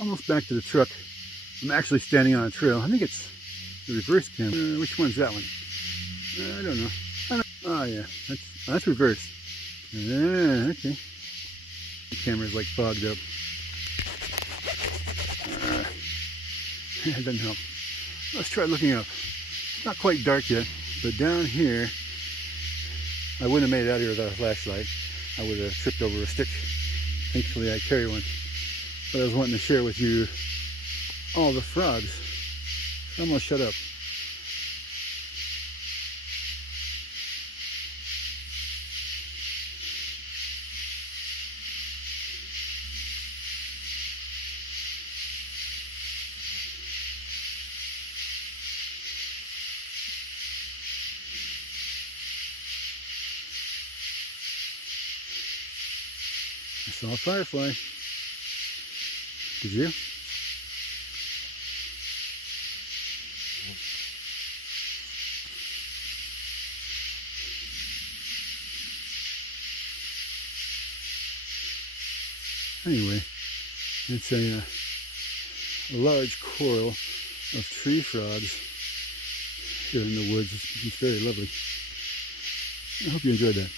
almost back to the truck. I'm actually standing on a trail. I think it's the reverse camera. Which one's that one? I don't know. Oh yeah, that's reverse. Yeah, okay. The camera's like fogged up. That doesn't help. Let's try looking up. It's not quite dark yet, but down here, I wouldn't have made it out here without a flashlight. I would have tripped over a stick. Thankfully, I carry one. But I was wanting to share with you all the frogs. Almost shut up. I saw a firefly. Did you? Anyway, it's a large coral of tree frogs here in the woods. It's very lovely. I hope you enjoyed that.